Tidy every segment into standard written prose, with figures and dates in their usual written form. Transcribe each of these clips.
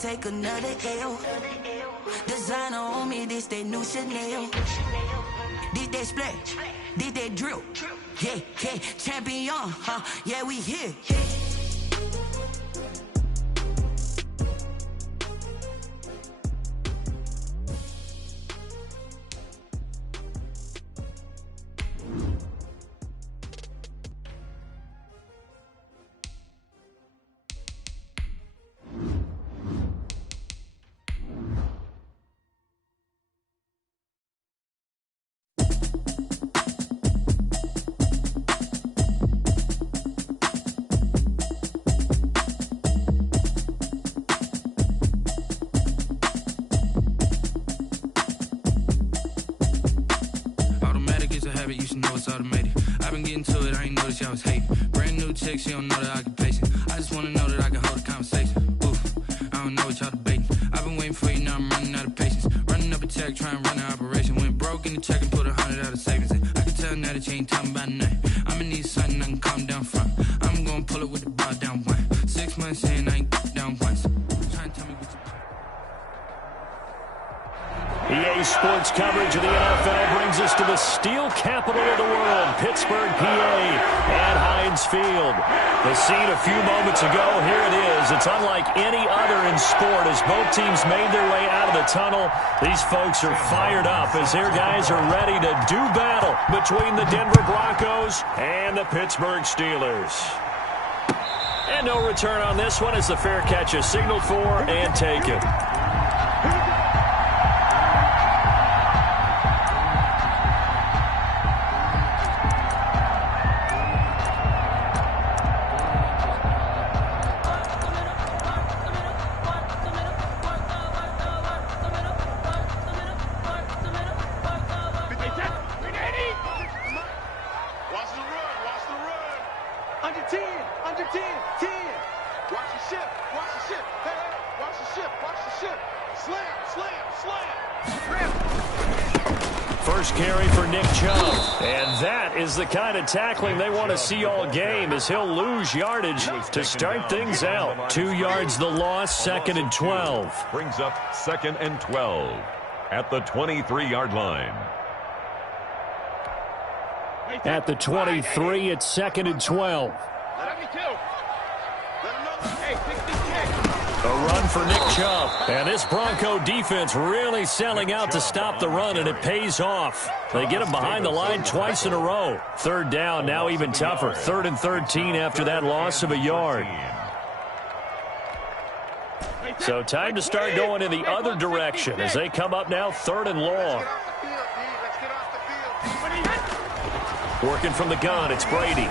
take another L. Designer on me, this that new Chanel. Did that splash, did that drill. Yeah, yeah, champion, huh? Yeah, we here. You should know it's automated. I've been getting to it, I ain't noticed y'all was hating. Brand new chick, she don't know that I can pace it. I just wanna know that I can hold a conversation. Oof, I don't know what y'all debating. I've been waiting for you, now I'm running out of patience. Running up a check, trying to run an operation. Went broke in the check and put 100 out of savings in. I can tell now that you ain't talking about nothing. I'ma need something I can calm down from. I'm gonna pull it with the bar down one. 6 months in, I ain't down once. Trying to tell me what you... EA Sports coverage of the NFL brings us to the steel capital of the world, Pittsburgh, PA, at Heinz Field. The scene a few moments ago, here it is. It's unlike any other in sport as both teams made their way out of the tunnel. These folks are fired up as their guys are ready to do battle between the Denver Broncos and the Pittsburgh Steelers. And no return on this one as the fair catch is signaled for and taken. First carry for Nick Chubb. And that is the kind of tackling they want to see all game as he'll lose yardage to start things out. 2 yards the loss, 2nd and 12. Brings up 2nd and 12 at the 23-yard line. At the 23, it's 2nd and 12. A run for Nick Chubb. And this Bronco defense really selling out to stop the run, and it pays off. They get him behind the line twice in a row. 3rd down, now even tougher. 3rd and 13 after that loss of a yard. So time to start going in the other direction as they come up now 3rd and long. Working from the gun, it's Brady.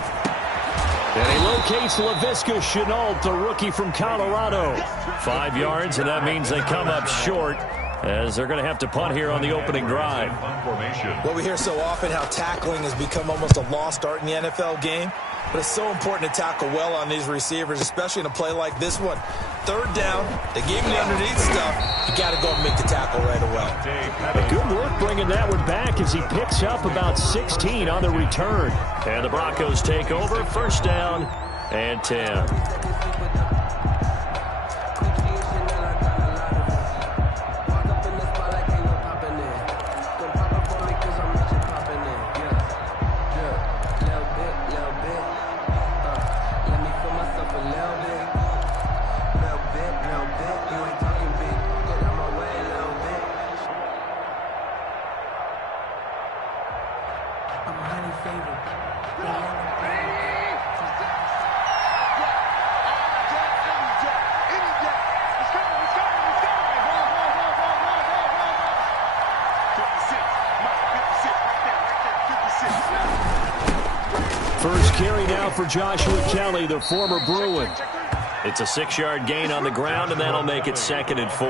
And he locates Laviska Shenault, the rookie from Colorado. 5 yards, and that means they come up short as they're going to have to punt here on the opening drive. Well, we hear so often how tackling has become almost a lost art in the NFL game. But it's so important to tackle well on these receivers, especially in a play like this one. 3rd down, they gave him the underneath stuff. You got to go and make the tackle right away. Good work bringing that one back as he picks up about 16 on the return. And the Broncos take over, 1st down and 10. First carry now for Joshua Kelly, the former Bruin. It's a 6-yard gain on the ground, and that'll make it 2nd and 4.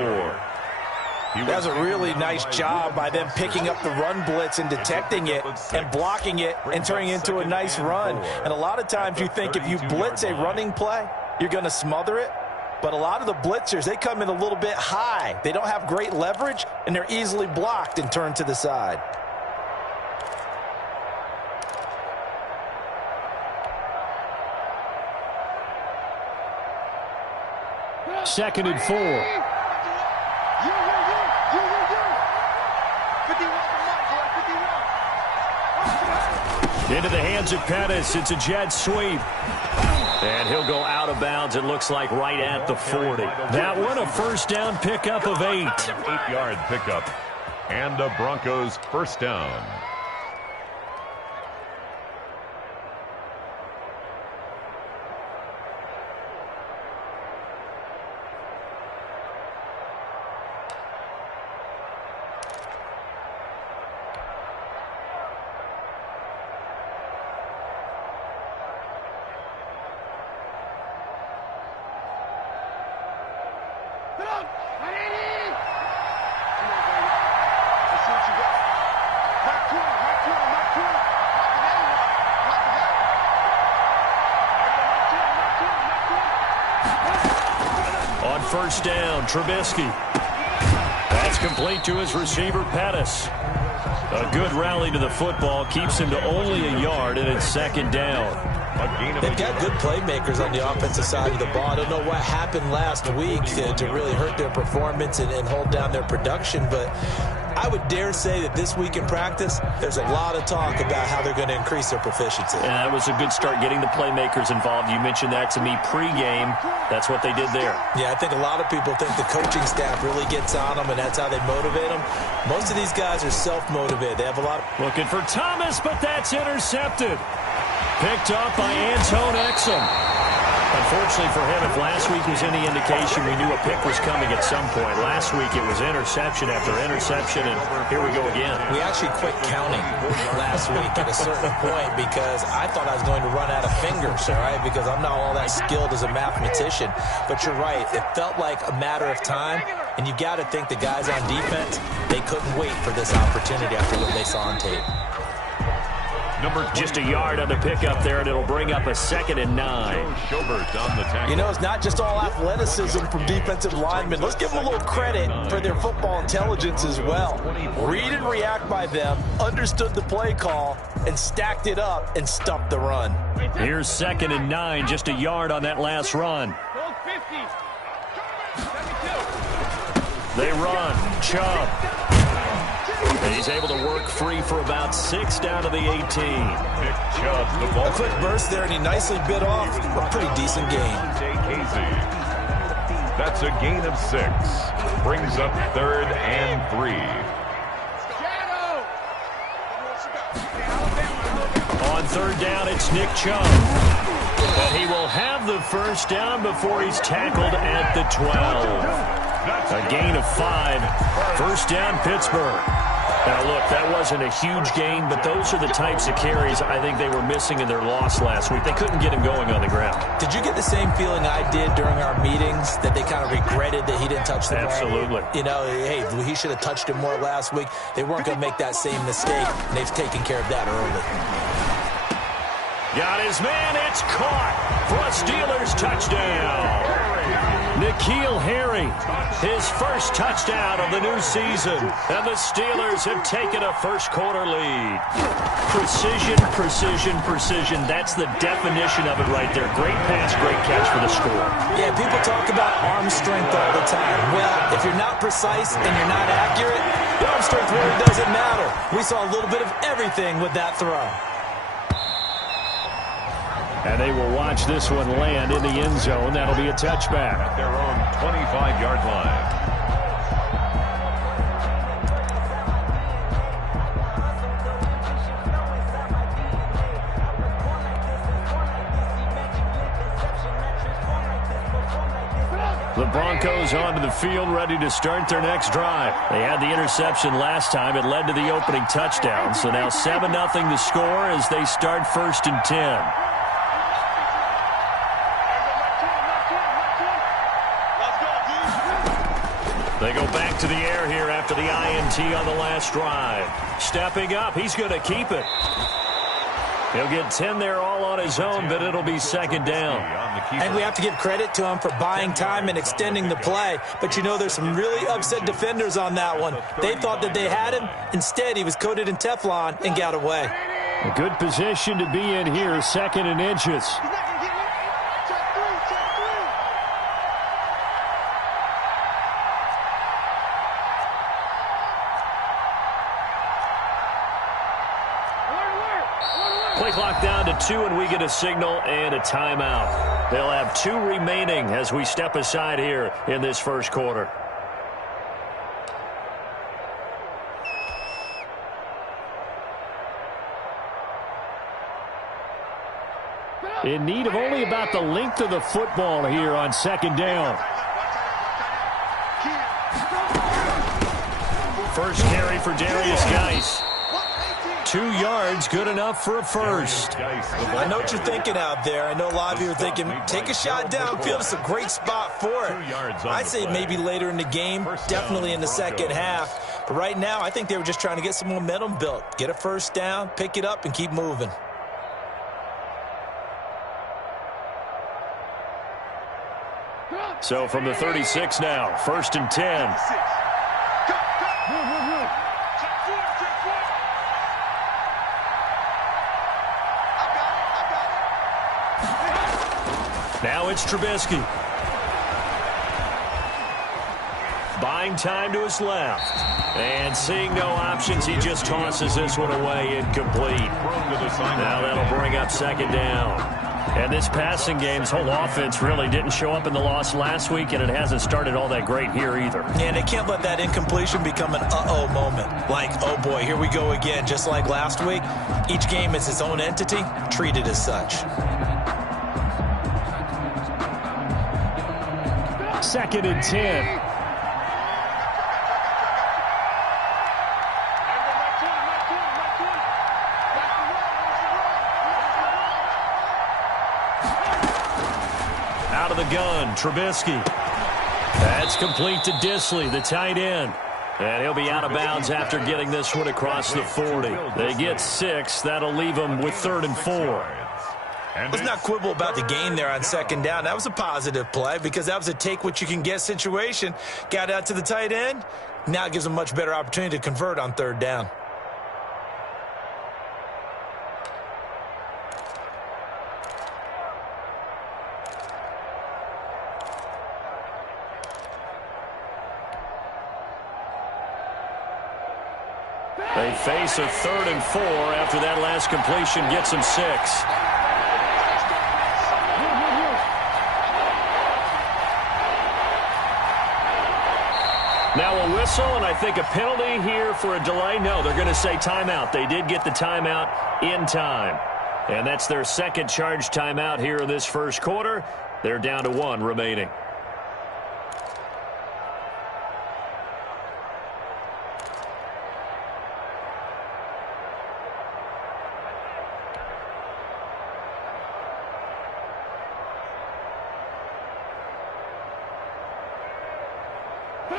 That was a really nice job by them picking up the run blitz and detecting it and blocking it and turning it into a nice run. And a lot of times you think if you blitz a running play, you're going to smother it. But a lot of the blitzers, they come in a little bit high. They don't have great leverage, and they're easily blocked and turned to the side. Second and 4. Into the hands of Pettis. It's a jet sweep. And he'll go out of bounds, it looks like, right at the 40. That one, a first down pickup of 8. 8-yard pickup. And the Broncos first down. First down, Trubisky. That's complete to his receiver, Pettis. A good rally to the football keeps him to only a yard, and it's second down. They've got good playmakers on the offensive side of the ball. I don't know what happened last week to really hurt their performance and hold down their production, but I would dare say that this week in practice, there's a lot of talk about how they're going to increase their proficiency. Yeah, that was a good start getting the playmakers involved. You mentioned that to me pregame. That's what they did there. Yeah, I think a lot of people think the coaching staff really gets on them, and that's how they motivate them. Most of these guys are self-motivated. They have a lot of... Looking for Thomas, but that's intercepted. Picked up by Anton Exum. Unfortunately for him, if last week was any indication, we knew a pick was coming at some point. Last week it was interception after interception, and here we go again. We actually quit counting last week at a certain point because I thought I was going to run out of fingers, all right, because I'm not all that skilled as a mathematician. But you're right. It felt like a matter of time, and you got to think the guys on defense, they couldn't wait for this opportunity after what they saw on tape. Just a yard on the pickup there, and it'll bring up a 2nd and 9. You know, it's not just all athleticism from defensive linemen. Let's give them a little credit for their football intelligence as well. Read and react by them, understood the play call, and stacked it up and stuffed the run. Here's 2nd and 9, just a yard on that last run. They run. Chubb. And he's able to work free for about 6 down to the 18. A quick burst there, and he nicely bit off a pretty decent gain. That's a gain of 6. Brings up 3rd and 3. On 3rd down, it's Nick Chubb. And he will have the first down before he's tackled at the 12. A gain of 5. First down, Pittsburgh. Now, look, that wasn't a huge gain, but those are the types of carries I think they were missing in their loss last week. They couldn't get him going on the ground. Did you get the same feeling I did during our meetings, that they kind of regretted that he didn't touch the ball? Absolutely. You know, hey, he should have touched him more last week. They weren't going to make that same mistake, and they've taken care of that early. Got his man. It's caught for a Steelers touchdown. N'Keal Harry, his first touchdown of the new season. And the Steelers have taken a first-quarter lead. Precision, precision, precision. That's the definition of it right there. Great pass, great catch for the score. Yeah, people talk about arm strength all the time. Well, if you're not precise and you're not accurate, the arm strength really doesn't matter. We saw a little bit of everything with that throw. And they will watch this one land in the end zone. That'll be a touchback. At their own 25-yard line. The Broncos onto the field, ready to start their next drive. They had the interception last time. It led to the opening touchdown. So now 7-0 the score as they start 1st and 10. They go back to the air here after the INT on the last drive. Stepping up, he's going to keep it. He'll get 10 there all on his own, but it'll be 2nd down. And we have to give credit to him for buying time and extending the play. But, you know, there's some really upset defenders on that one. They thought that they had him. Instead, he was coated in Teflon and got away. A good position to be in here, 2nd and inches. Play clock down to 2, and we get a signal and a timeout. They'll have 2 remaining as we step aside here in this first quarter. In need of only about the length of the football here on second down. First carry for Darius Geis. 2 yards, good enough for a first. I know what you're thinking out there. I know a lot of you are thinking, take a shot downfield. It's a great spot for it. I'd say maybe later in the game, definitely in the second half. But right now, I think they were just trying to get some momentum built. Get a first down, pick it up, and keep moving. So from the 36 now, 1st and 10. Now it's Trubisky. Buying time to his left. And seeing no options, he just tosses this one away, incomplete. Now that'll bring up second down. And this passing game's whole offense really didn't show up in the loss last week, and it hasn't started all that great here either. Yeah, they can't let that incompletion become an uh-oh moment. Like, oh boy, here we go again. Just like last week, each game is its own entity, treated as such. 2nd and 10. Out of the gun, Trubisky. That's complete to Disley, the tight end. And he'll be out of bounds after getting this one across the 40. They get 6. That'll leave them with 3rd and 4. Let's not quibble about the gain there on second down. That was a positive play because that was a take-what-you-can-get situation. Got out to the tight end. Now it gives them a much better opportunity to convert on 3rd down. They face a 3rd and 4 after that last completion gets them 6. Now a whistle, and I think a penalty here for a delay. No, they're going to say timeout. They did get the timeout in time. And that's their second charge timeout here in this first quarter. They're down to 1 remaining.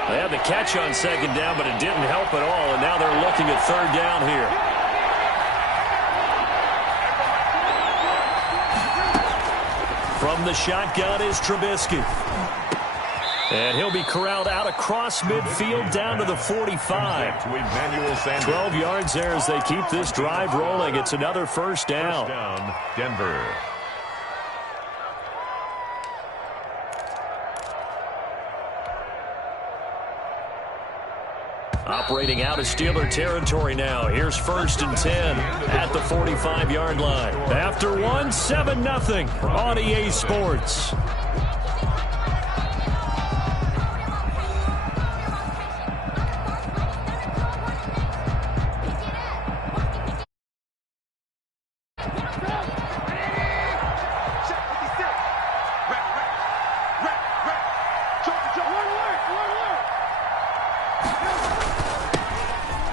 They had the catch on second down, but it didn't help at all, and now they're looking at 3rd down here. From the shotgun is Trubisky. And he'll be corralled out across midfield down to the 45. 12 yards there as they keep this drive rolling. It's another first down. Denver. Operating out of Steeler territory now. Here's 1st and 10 at the 45-yard line. After 1, 7-0 on EA Sports.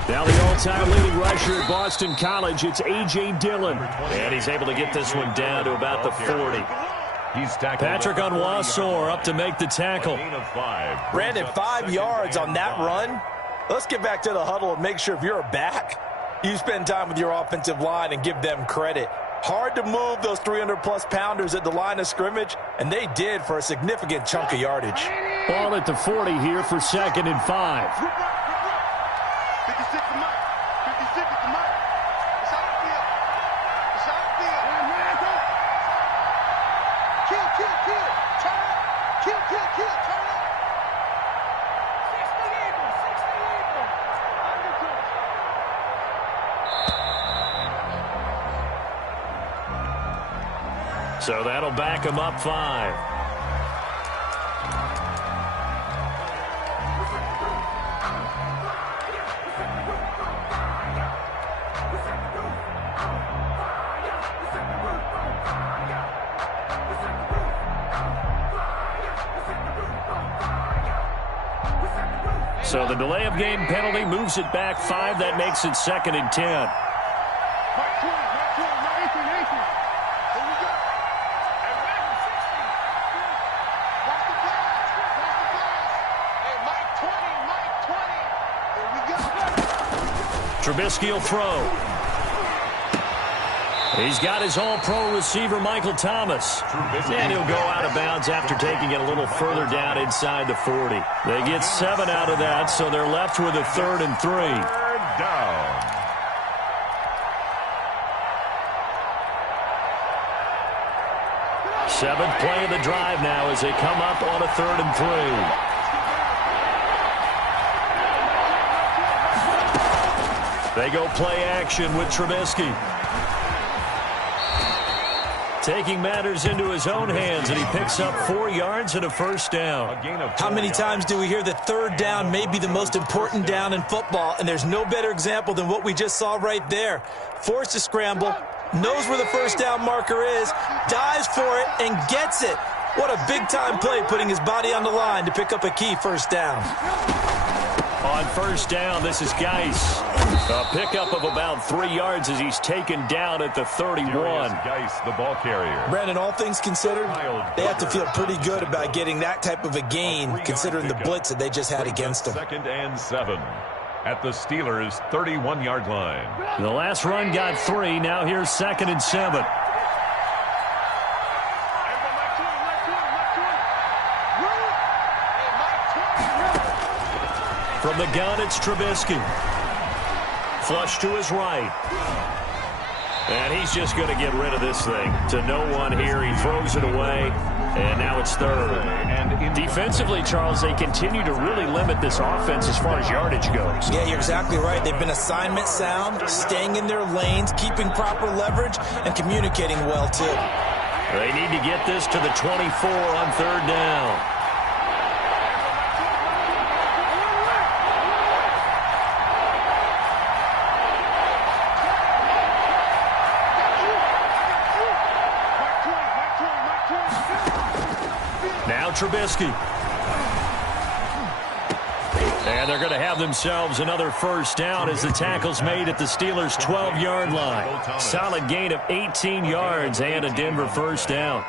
Now the all-time leading rusher at Boston College, it's A.J. Dillon. And he's able to get this one down to about the 40. Patrick Onwuasor up to make the tackle. Brandon, 5 yards on that run. Let's get back to the huddle and make sure if you're a back, you spend time with your offensive line and give them credit. Hard to move those 300-plus pounders at the line of scrimmage, and they did for a significant chunk of yardage. Ball at the 40 here for 2nd and 5. So that'll back him up 5. So the delay of game penalty moves it back 5. That makes it 2nd and 10. Trubisky will throw. He's got his all-pro receiver, Michael Thomas. And he'll go out of bounds after taking it a little further down inside the 40. They get 7 out of that, so they're left with a 3rd and 3. Third down. Seventh play of the drive now as they come up on a 3rd and 3. They go play action with Trubisky. Taking matters into his own hands, and he picks up 4 yards and a 1st down. How many times do we hear that 3rd down may be the most important down in football, and there's no better example than what we just saw right there. Forced to scramble, knows where the 1st down marker is, dives for it, and gets it. What a big-time play, putting his body on the line to pick up a key 1st down. On 1st down, this is Geis. A pickup of about 3 yards as he's taken down at the 31. Geis, the ball carrier. Brandon, all things considered, they have to feel pretty good about getting that type of a gain, considering the blitz that they just had against them. 2nd and 7 at the Steelers' 31-yard line. The last run got 3. Now here's 2nd and 7. From the gun, it's Trubisky. Flush to his right. And he's just going to get rid of this thing. To no one here. He throws it away. And now it's 3rd. And defensively, Charles, they continue to really limit this offense as far as yardage goes. Yeah, you're exactly right. They've been assignment sound, staying in their lanes, keeping proper leverage, and communicating well, too. They need to get this to the 24 on 3rd down. Now Trubisky. And they're going to have themselves another 1st down as the tackle's made at the Steelers' 12-yard line. Solid gain of 18 yards and a Denver 1st down.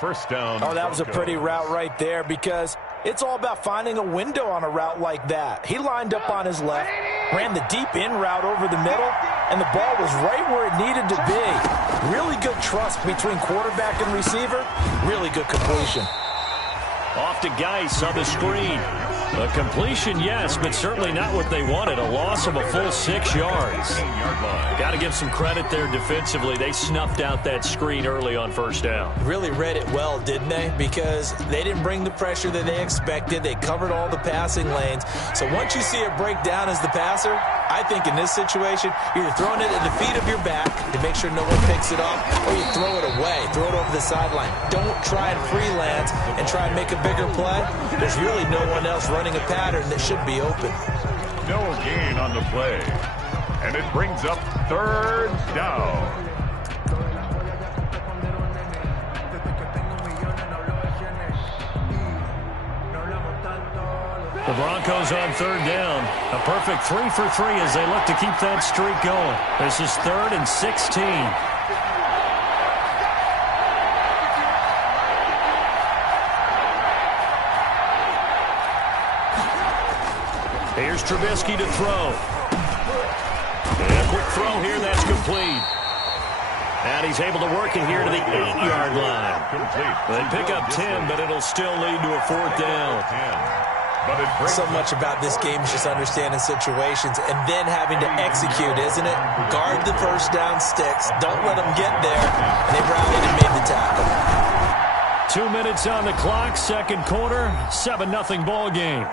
1st down. Oh, that was a pretty route right there, because it's all about finding a window on a route like that. He lined up on his left, ran the deep in route over the middle, and the ball was right where it needed to be. Really good trust between quarterback and receiver. Really good completion. Off to Geis on the screen. A completion, yes, but certainly not what they wanted. A loss of a full 6 yards. Got to give some credit there defensively. They snuffed out that screen early on 1st down. Really read it well, didn't they? Because they didn't bring the pressure that they expected. They covered all the passing lanes. So once you see it break down as the passer, I think in this situation, you're either throwing it at the feet of your back to make sure no one picks it up, or you throw it away, throw it over the sideline. Don't try and freelance and try and make a bigger play. There's really no one else running a pattern that should be open. No gain on the play. And it brings up 3rd down. The Broncos on 3rd down. A perfect 3 for 3 as they look to keep that streak going. This is 3rd and 16. Here's Trubisky to throw. And a quick throw here, that's complete. And he's able to work it here to the 8-yard line. They pick up 10, but it'll still lead to a 4th down. So much about this game is just understanding situations and then having to execute, isn't it? Guard the 1st down sticks. Don't let them get there. And they rallied and made the tackle. 2 minutes on the clock, 2nd quarter, 7-0 ball game.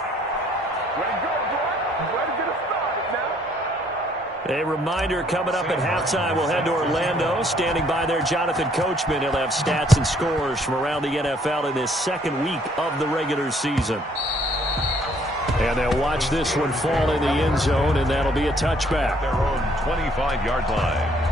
A reminder coming up at halftime, we'll head to Orlando. Standing by there, Jonathan Coachman. He'll have stats and scores from around the NFL in this second week of the regular season. And they'll watch this one fall in the end zone, and that'll be a touchback. Their own 25-yard line.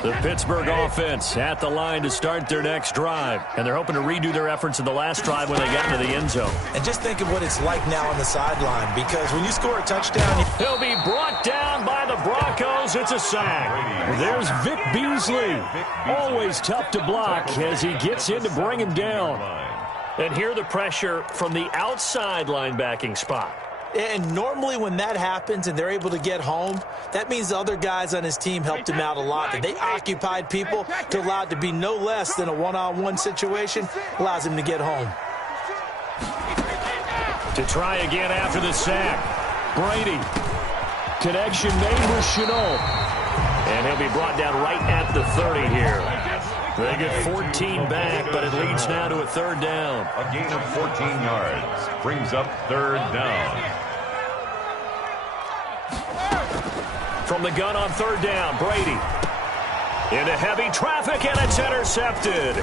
The Pittsburgh offense at the line to start their next drive. And they're hoping to redo their efforts in the last drive when they got into the end zone. And just think of what it's like now on the sideline, because when you score a touchdown... He'll be brought down by the Broncos. It's a sack. There's Vic Beasley. Always tough to block as he gets in to bring him down. And here the pressure from the outside linebacking spot. And normally when that happens and they're able to get home, that means the other guys on his team helped him out a lot. That they occupied people to allow it to be no less than a one-on-one situation, allows him to get home. To try again after the sack. Brady. Connection made with Chenault. And he'll be brought down right at the 30 here. They get 14 back, but it leads now to a third down. A gain of 14 yards brings up third down. From the gun on third down, Brady. Into heavy traffic, and it's intercepted.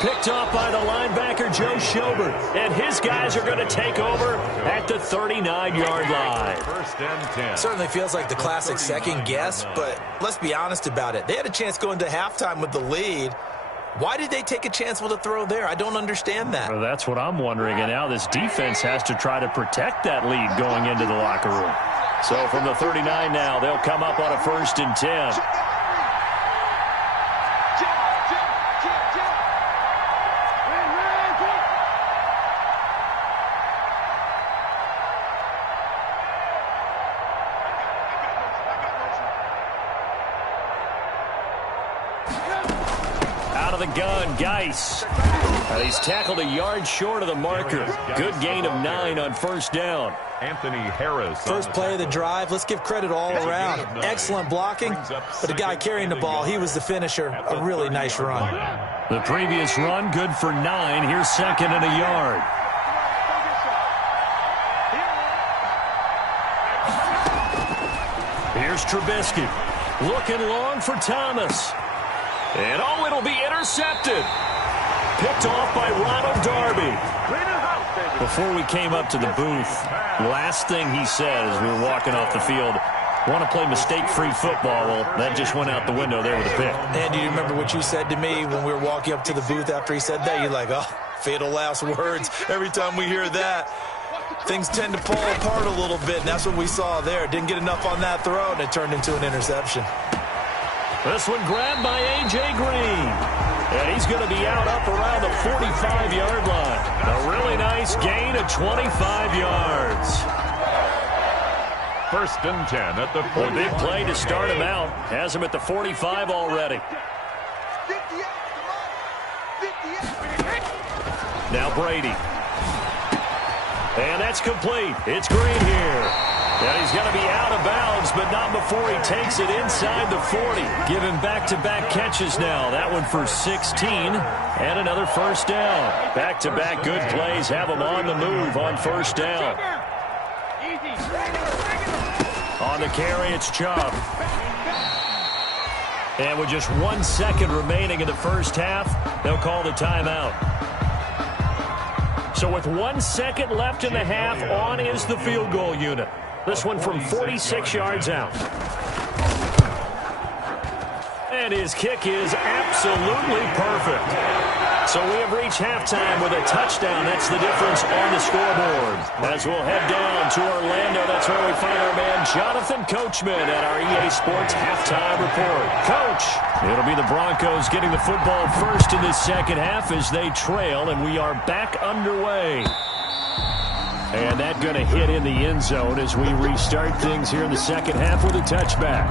Picked off by the linebacker, Joe Schobert. And his guys are going to take over at the 39-yard line. First and 10. Certainly feels like the classic second guess, but let's be honest about it. They had a chance going to halftime with the lead. Why did they take a chance with a throw there? I don't understand that. Well, that's what I'm wondering. And now this defense has to try to protect that lead going into the locker room. So from the 39 now, they'll come up on a 1st and 10. Out of the gun, Geis. He's tackled a yard short of the marker. Good gain of 9 on first down. Anthony Harris. First play of the drive. Let's give credit all around. Excellent blocking, but the guy carrying the ball, he was the finisher. A really nice run. The previous run, good for 9. Here's 2nd and a yard. Here's Trubisky. Looking long for Thomas. And, oh, it'll be intercepted. Picked off by Ronald Darby. Before we came up to the booth, last thing he said as we were walking off the field, want to play mistake-free football. Well, that just went out the window there with a pick. And do you remember what you said to me when we were walking up to the booth after he said that? You're like, oh, fatal last words. Every time we hear that, things tend to fall apart a little bit, and that's what we saw there. Didn't get enough on that throw, and it turned into an interception. This one grabbed by A.J. Green. And he's going to be out up around the 45-yard line. A really nice gain of 25 yards. 1st and 10 at the 40. A big play to start him out. Has him at the 45 already. Now Brady. And that's complete. It's Green here. And he's going to be out of bounds, but not before he takes it inside the 40. Give him back-to-back catches now. That one for 16 and another first down. Back-to-back good plays have him on the move on first down. On the carry, it's Chubb. And with just 1 second remaining in the first half, they'll call the timeout. So with 1 second left in the half, on is the field goal unit. This one from 46 yards out. And his kick is absolutely perfect. So we have reached halftime with a touchdown. That's the difference on the scoreboard. As we'll head down to Orlando, that's where we find our man Jonathan Coachman at our EA Sports Halftime Report. Coach, it'll be the Broncos getting the football first in this second half as they trail, and we are back underway. And that going to hit in the end zone as we restart things here in the second half with a touchback.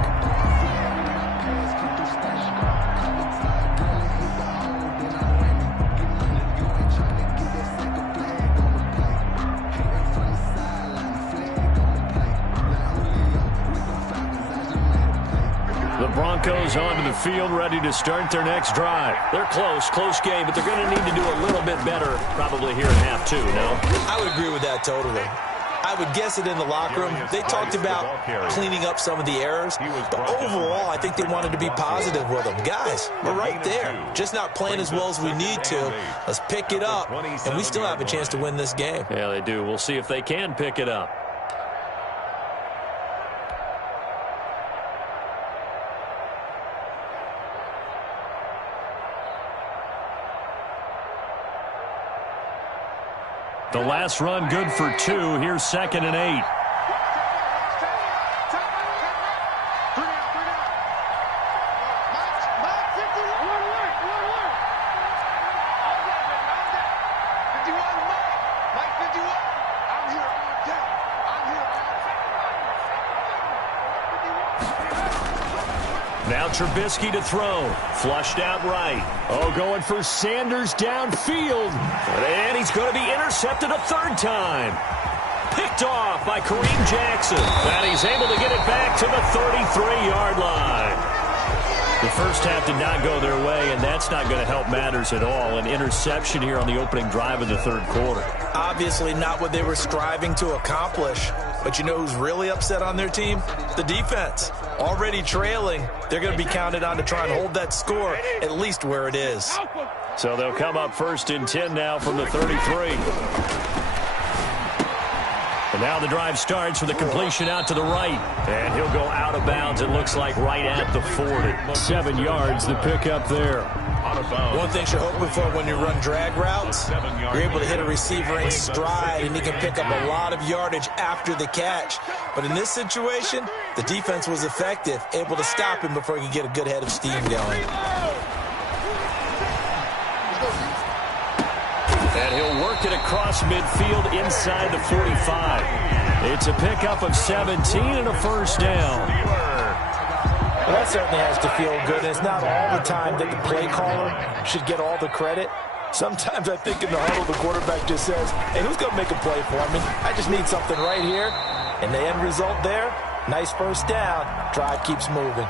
Broncos onto the field, ready to start their next drive. They're close game, but they're going to need to do a little bit better probably here in half two, no? I would agree with that totally. I would guess it in the locker room. They talked about cleaning up some of the errors, but overall, I think they wanted to be positive with them. Guys, we're right there. Just not playing as well as we need to. Let's pick it up, and we still have a chance to win this game. Yeah, they do. We'll see if they can pick it up. The last run good for 2. Here's 2nd and 8. Now Trubisky to throw. Flushed out right. Oh, going for Sanders downfield. And he's going to be intercepted a third time. Picked off by Kareem Jackson. And he's able to get it back to the 33-yard line. The first half did not go their way, and that's not going to help matters at all. An interception here on the opening drive of the third quarter. Obviously not what they were striving to accomplish. But you know who's really upset on their team? The defense. Already trailing. They're going to be counted on to try and hold that score at least where it is. So they'll come up 1st and 10 now from the 33. And now the drive starts with a completion out to the right. And he'll go out of bounds, it looks like, right at the 40. 7 yards, the pickup there. One thing you're hoping for when you run drag routes, you're able to hit a receiver in stride, and he can pick up a lot of yardage after the catch. But in this situation, the defense was effective, able to stop him before he could get a good head of steam going. And he'll work it across midfield inside the 45. It's a pickup of 17 and a first down. Well, that certainly has to feel good. It's not all the time that the play caller should get all the credit. Sometimes I think in the huddle, the quarterback just says, hey, who's going to make a play for me? I just need something right here. And the end result there, nice first down. Drive keeps moving.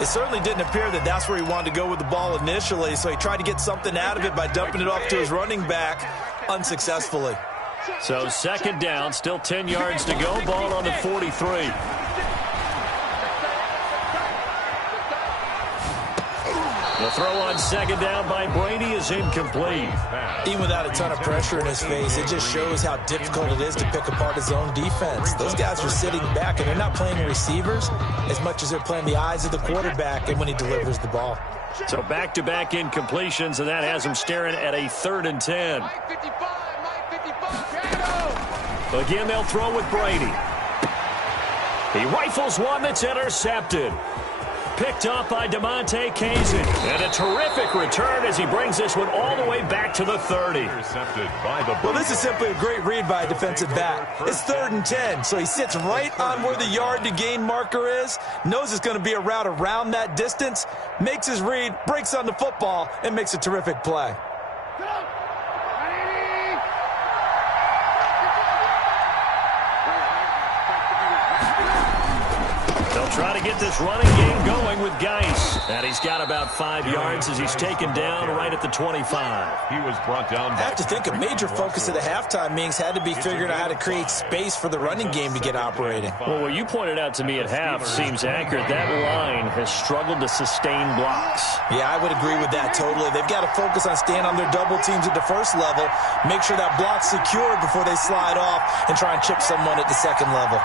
It certainly didn't appear that that's where he wanted to go with the ball initially, so he tried to get something out of it by dumping it off to his running back unsuccessfully. So 2nd down, still 10 yards to go. Ball on the 43. The throw on 2nd down by Brady is incomplete. Even without a ton of pressure in his face, it just shows how difficult it is to pick apart his own defense. Those guys are sitting back, and they're not playing the receivers as much as they're playing the eyes of the quarterback and when he delivers the ball. So back-to-back incompletions, and that has him staring at a 3rd and 10. Again, they'll throw with Brady. He rifles one that's intercepted. Picked up by DeMonte Kazin. And a terrific return as he brings this one all the way back to the 30. Well, this is simply a great read by a defensive back. It's 3rd and 10, so he sits right on where the yard-to-gain marker is, knows it's going to be a route around that distance, makes his read, breaks on the football, and makes a terrific play. Try to get this running game going with Geis. And he's got about 5 yards as he's taken down right at the 25. He was brought down. I have to think a major focus of the halftime meetings had to be figuring out how to create space for the running game to get operating. Well, what you pointed out to me at half seems accurate. That line has struggled to sustain blocks. Yeah, I would agree with that totally. They've got to focus on staying on their double teams at the first level, make sure that block's secured before they slide off and try and chip someone at the second level.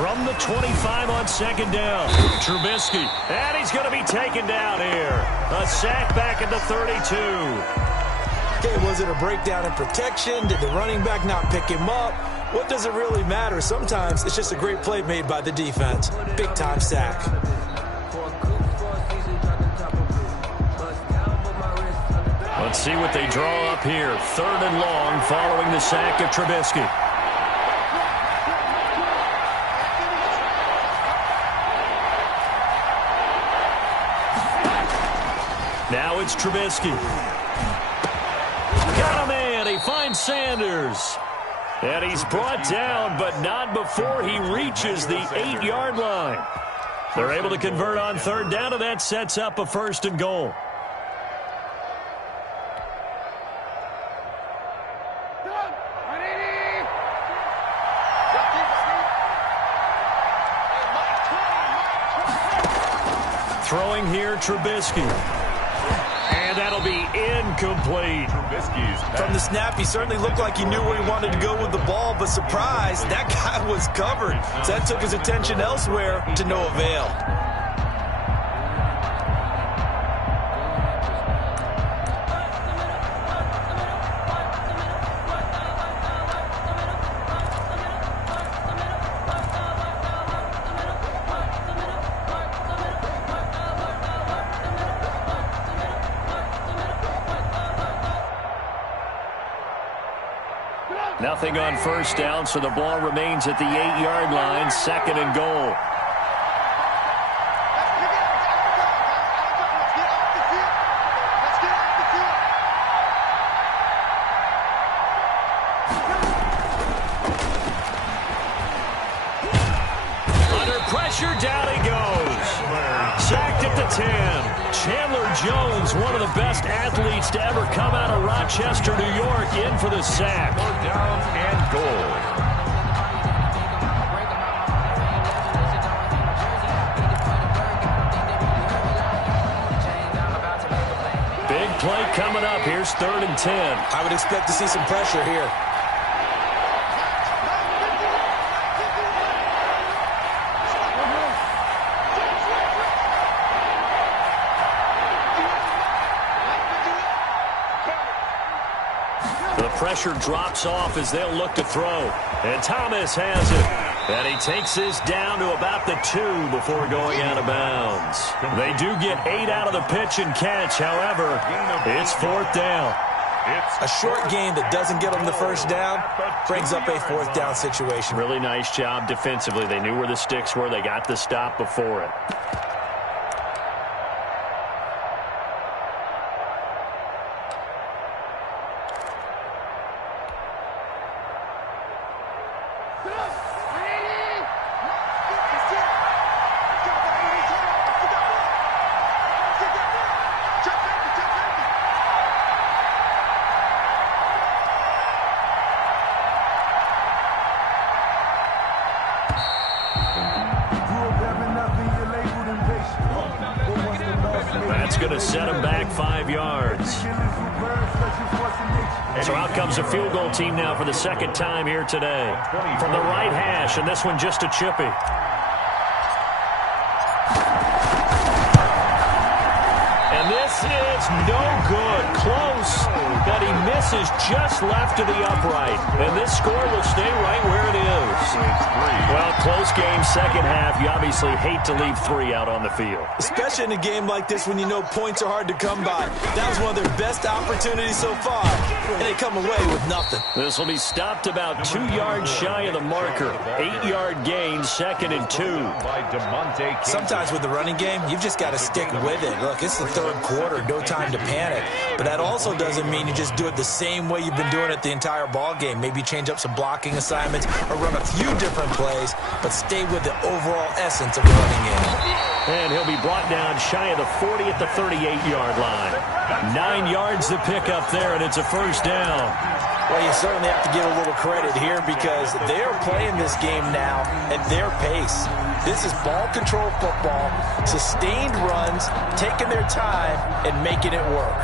From the 25 on 2nd down, Trubisky. And he's going to be taken down here. A sack back at the 32. Okay, was it a breakdown in protection? Did the running back not pick him up? What does it really matter? Sometimes it's just a great play made by the defense. Big-time sack. Let's see what they draw up here. 3rd and long following the sack of Trubisky. Now it's Trubisky. Got a man. He finds Sanders. And he's brought down, but not before he reaches the 8-yard line. They're able to convert on third down, and that sets up a 1st and goal. Throwing here, Trubisky. And that'll be incomplete. From the snap, he certainly looked like he knew where he wanted to go with the ball, but surprise, that guy was covered. So that took his attention elsewhere to no avail. Nothing on first down, so the ball remains at the 8-yard line, 2nd and goal. Under pressure, down he goes. Sacked at the 10. Chandler Jones, one of the best athletes to ever come out of Rochester, New York, in for the sack. Down and goal. Big play coming up. Here's 3rd and 10. I would expect to see some pressure here. Pressure drops off as they'll look to throw. And Thomas has it. And he takes this down to about the 2 before going out of bounds. They do get 8 out of the pitch and catch. However, it's 4th down. A short game that doesn't get them the first down brings up a 4th down situation. Really nice job defensively. They knew where the sticks were. They got the stop before it. That's going to set him back 5 yards. So out comes a field goal team now for the 2nd time here today. From the right hash, and this one just a chippy. And this is no good. Close, but he misses just left to the upright. And this score will stay right where it is. Well, close game, 2nd half. You obviously hate to leave 3 out on the field. Especially in a game like this when you know points are hard to come by. That was one of their best opportunities so far, and they come away with nothing. This will be stopped about 2 yards shy of the marker. 8-yard gain, 2nd and 2. Sometimes with the running game, you've just got to stick with it. Look, it's the 3rd quarter, no time to panic. But that also doesn't mean you just do it the same way you've been doing it the entire ball game. Maybe change up some blocking assignments or run a few different plays, but stay with the overall essence of the running game. And he'll be brought down shy of the 40 at the 38-yard line. 9 yards to pick up there, and it's a 1st down. Well, you certainly have to give a little credit here because they're playing this game now at their pace. This is ball control football, sustained runs, taking their time, and making it work.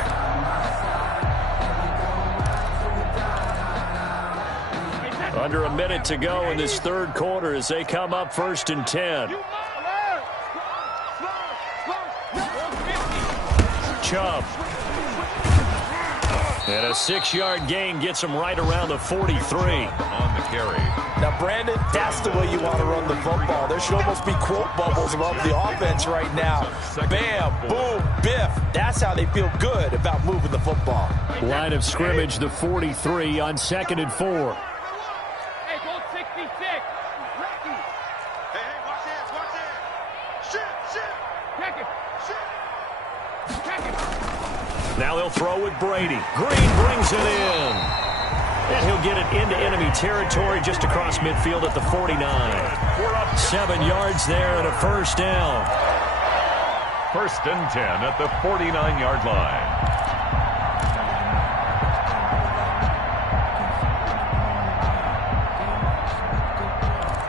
Under a minute to go in this 3rd quarter as they come up 1st and 10. Chubb. And a 6-yard gain gets him right around the 43. On the carry. Now, Brandon, that's the way you want to run the football. There should almost be quote bubbles above the offense right now. Bam, boom, biff. That's how they feel good about moving the football. Line of scrimmage, the 43 on 2nd and 4. Hey, go 66. Rocky. Hey, watch this, watch this. Shit. Check it. Now they'll throw with Brady. Green brings it in. And he'll get it into enemy territory just across midfield at the 49. 7 yards there and a first down. 1st and 10 at the 49-yard line.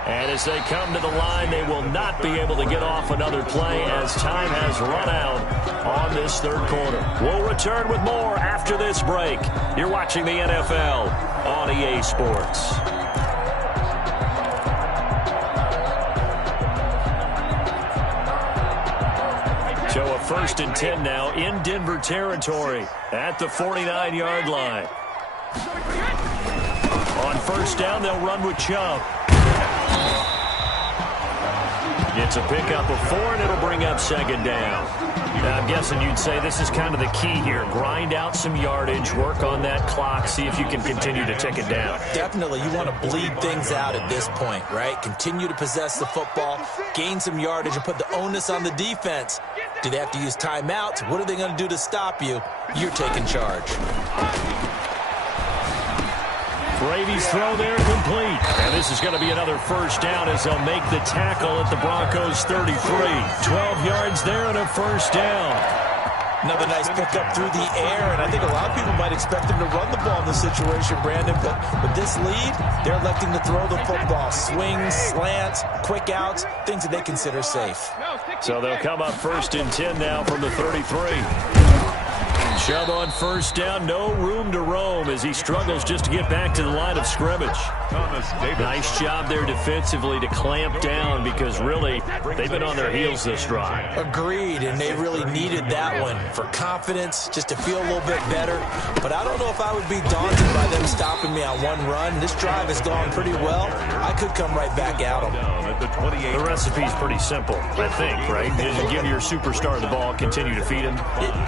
And as they come to the line, they will not be able to get off another play as time has run out on this 3rd quarter. We'll return with more after this break. You're watching the NFL on EA Sports. So a 1st and 10 now in Denver territory at the 49-yard line. On 1st down, they'll run with Chubb. It's a pickup of 4, and it'll bring up 2nd down. Now, I'm guessing you'd say this is kind of the key here. Grind out some yardage, work on that clock, see if you can continue to tick it down. Definitely. You want to bleed things out at this point, right? Continue to possess the football, gain some yardage, and put the onus on the defense. Do they have to use timeouts? What are they going to do to stop you? You're taking charge. Brady's throw there complete. And this is going to be another first down as they'll make the tackle at the Broncos 33. 12 yards there and a first down. Another nice pickup through the air, and I think a lot of people might expect him to run the ball in this situation, Brandon, but with this lead, they're electing to throw the football. Swings, slants, quick outs, things that they consider safe. So they'll come up 1st and 10 now from the 33. Chubb on first down, no room to roam as he struggles just to get back to the line of scrimmage. Nice job there defensively to clamp down because really they've been on their heels this drive. Agreed, and they really needed that one for confidence, just to feel a little bit better. But I don't know if I would be daunted by them stopping me on one run. This drive has gone pretty well. I could come right back at them. The recipe's pretty simple, I think, right? Just give your superstar the ball, continue to feed him.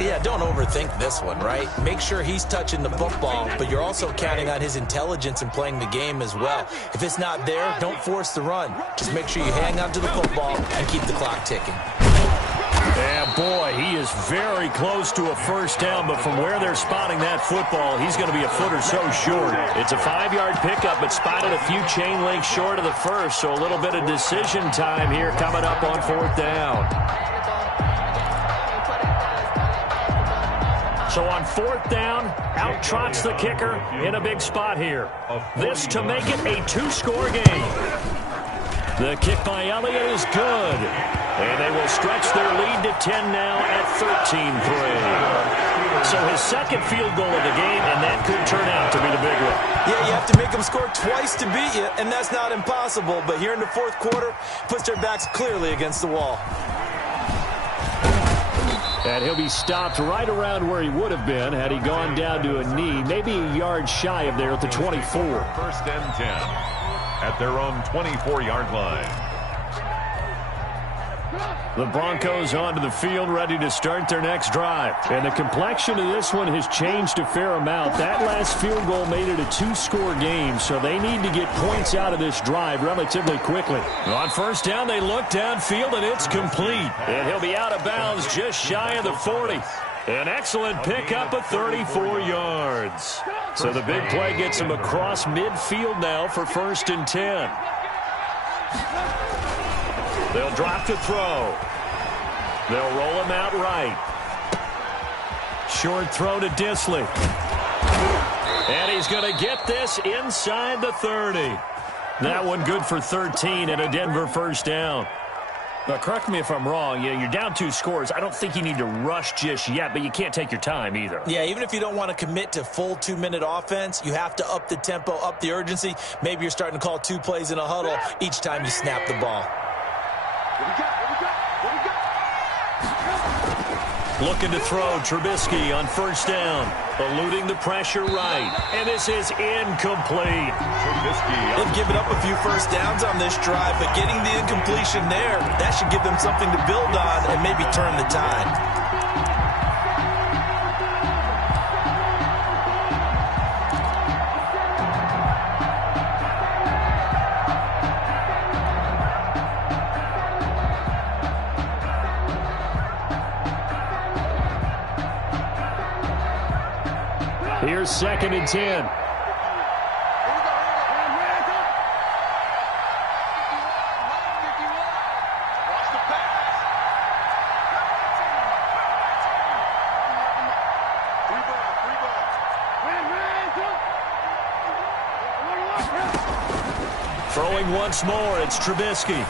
Yeah, don't overthink this one, right? Make sure he's touching the football, but you're also counting on his intelligence in playing the game as well. If it's not there, don't force the run. Just make sure you hang on to the football and keep the clock ticking. Yeah, boy, he is very close to a first down, but from where they're spotting that football, he's going to be a foot or so short. It's a 5-yard pickup, but spotted a few chain links short of the first, so a little bit of decision time here coming up on 4th down. So on 4th down, out trots the kicker in a big spot here. This to make it a 2-score game. The kick by Elliott is good. And they will stretch their lead to 10 now at 13-3. So his 2nd field goal of the game, and that could turn out to be the big one. Yeah, you have to make them score twice to beat you, and that's not impossible. But here in the 4th quarter, puts their backs clearly against the wall. And he'll be stopped right around where he would have been had he gone down to a knee, maybe a yard shy of there at the 24. 1st and 10 at their own 24-yard line. The Broncos onto the field, ready to start their next drive. And the complexion of this one has changed a fair amount. That last field goal made it a 2-score game, so they need to get points out of this drive relatively quickly. On first down, they look downfield, and it's complete. And he'll be out of bounds just shy of the 40. An excellent pickup of 34 yards. So the big play gets him across midfield now for 1st and 10. They'll drop to throw. They'll roll him out right. Short throw to Disley. And he's going to get this inside the 30. That one good for 13 and a Denver first down. Now, correct me if I'm wrong. You're down 2 scores. I don't think you need to rush just yet, but you can't take your time either. Yeah, even if you don't want to commit to full 2-minute offense, you have to up the tempo, up the urgency. Maybe you're starting to call 2 plays in a huddle each time you snap the ball. Looking to throw, Trubisky on first down, eluding the pressure right, and this is incomplete. They've given up a few first downs on this drive, but getting the incompletion there, that should give them something to build on and maybe turn the tide. Here's 2nd and 10. Throwing once more, it's Trubisky.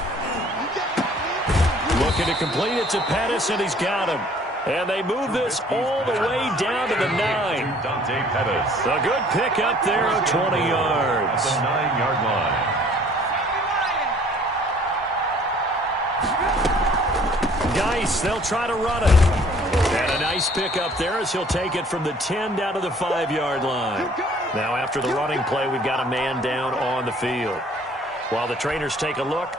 Looking to complete it to Pettis, and he's got him. And they move this all the way down to the 9. A good pick up there of 20 yards. The 9-yard line. Geis, they'll try to run it. And a nice pick up there as he'll take it from the 10 down to the 5-yard line. Now after the running play, we've got a man down on the field. While the trainers take a look,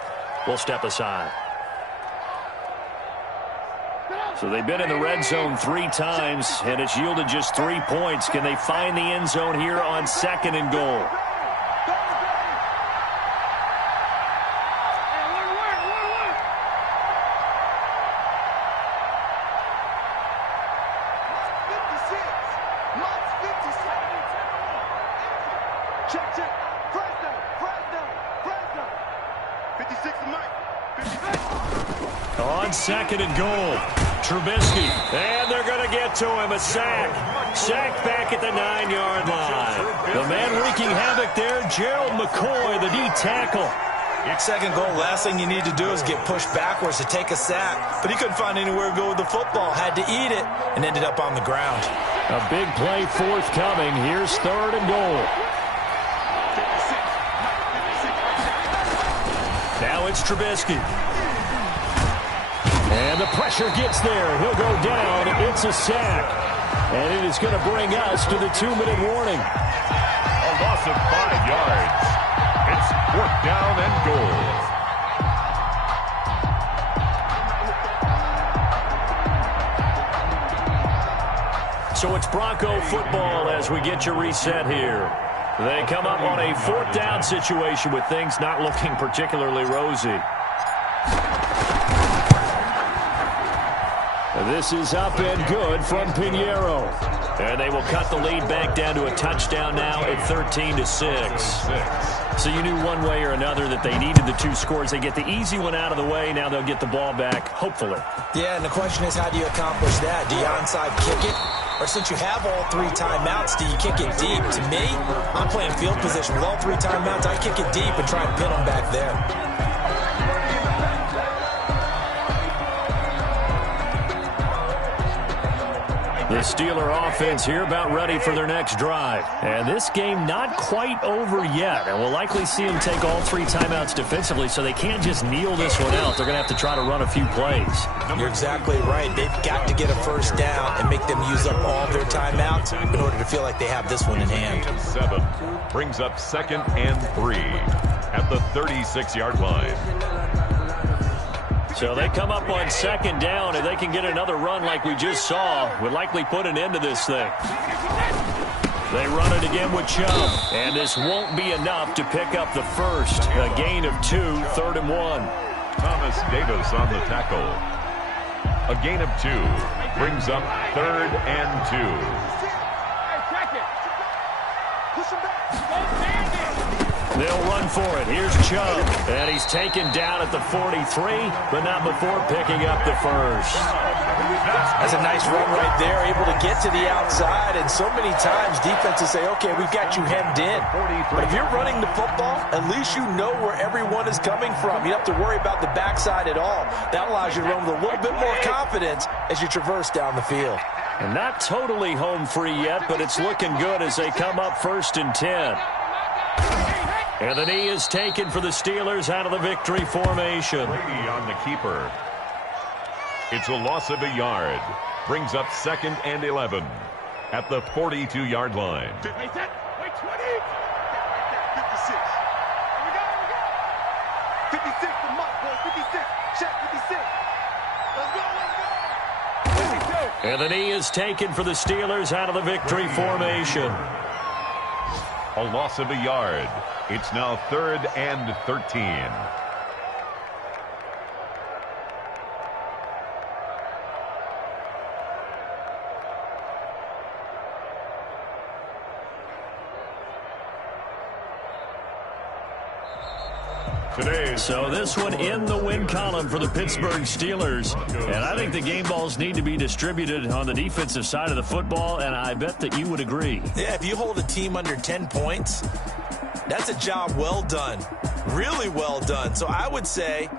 we'll step aside. So they've been in the red zone 3 times, and it's yielded just 3 points. Can they find the end zone here on 2nd and goal? On 2nd and goal, Trubisky, and they're going to get to him, a sack. Sacked back at the 9-yard line. The man wreaking havoc there, Gerald McCoy, the D tackle. Your 2nd goal, last thing you need to do is get pushed backwards to take a sack. But he couldn't find anywhere to go with the football, had to eat it, and ended up on the ground. A big play forthcoming. Here's 3rd and goal. Now it's Trubisky. And the pressure gets there. He'll go down. It's a sack. And it is going to bring us to the 2-minute warning. A loss of 5 yards. It's 4th down and goal. So it's Bronco football as we get you reset here. They come up on a 4th down situation with things not looking particularly rosy. This is up and good from Pinheiro. And they will cut the lead back down to a touchdown now at 13-6. So you knew one way or another that they needed the 2 scores. They get the easy one out of the way. Now they'll get the ball back, hopefully. Yeah, and the question is, how do you accomplish that? Do you onside kick it? Or since you have all 3 timeouts, do you kick it deep? To me, I'm playing field position. With all 3 timeouts, I kick it deep and try and pin them back there. The Steeler offense here about ready for their next drive. And this game not quite over yet. And we'll likely see them take all 3 timeouts defensively, so they can't just kneel this one out. They're going to have to try to run a few plays. You're exactly right. They've got to get a 1st down and make them use up all their timeouts in order to feel like they have this one in hand. 7 brings up 2nd and 3 at the 36-yard line. So they come up on 2nd down, and they can get another run like we just saw. Would likely put an end to this thing. They run it again with Chubb, and this won't be enough to pick up the first. A gain of 2, 3rd and 1. Thomas Davis on the tackle. A gain of 2 brings up 3rd and 2. They'll run for it. Here's Chubb. And he's taken down at the 43, but not before picking up the first. That's a nice run right there, able to get to the outside. And so many times defenses say, okay, we've got you hemmed in. But if you're running the football, at least you know where everyone is coming from. You don't have to worry about the backside at all. That allows you to run with a little bit more confidence as you traverse down the field. And not totally home free yet, but it's looking good as they come up 1st and 10. And the knee is taken for the Steelers out of the victory formation. Brady on the keeper. It's a loss of a yard. Brings up 2nd and 11 at the 42-yard line. Wait, 20. 56. Here we go. 56, the mark, boys. 56. Check 56. Let's go. 52. And the knee is taken for the Steelers out of the victory formation. A loss of a yard. It's now 3rd and 13. So this one in the win column for the Pittsburgh Steelers. And I think the game balls need to be distributed on the defensive side of the football, and I bet that you would agree. Yeah, if you hold a team under 10 points, that's a job well done. Really well done. So I would say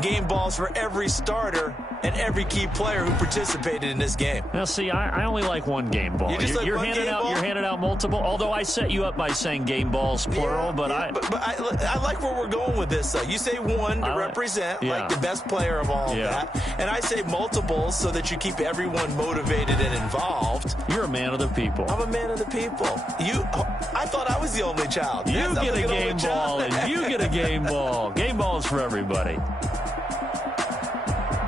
game balls for every starter and every key player who participated in this game. Now, see, I only like one game ball. You're handing out multiple, although I set you up by saying game balls, plural. But I like where we're going with this, though. You say one to represent, like the best player of all of that. And I say multiples so that you keep everyone motivated and involved. You're a man of the people. I'm a man of the people. I thought I was the only child. You get a game ball, and you get a game ball. Game balls for everybody.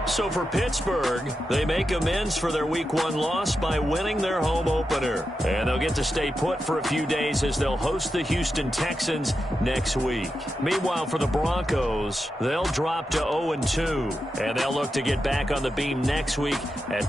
So for Pittsburgh, they make amends for their Week 1 loss by winning their home opener. And they'll get to stay put for a few days as they'll host the Houston Texans next week. Meanwhile, for the Broncos, they'll drop to 0-2. And they'll look to get back on the beam next week at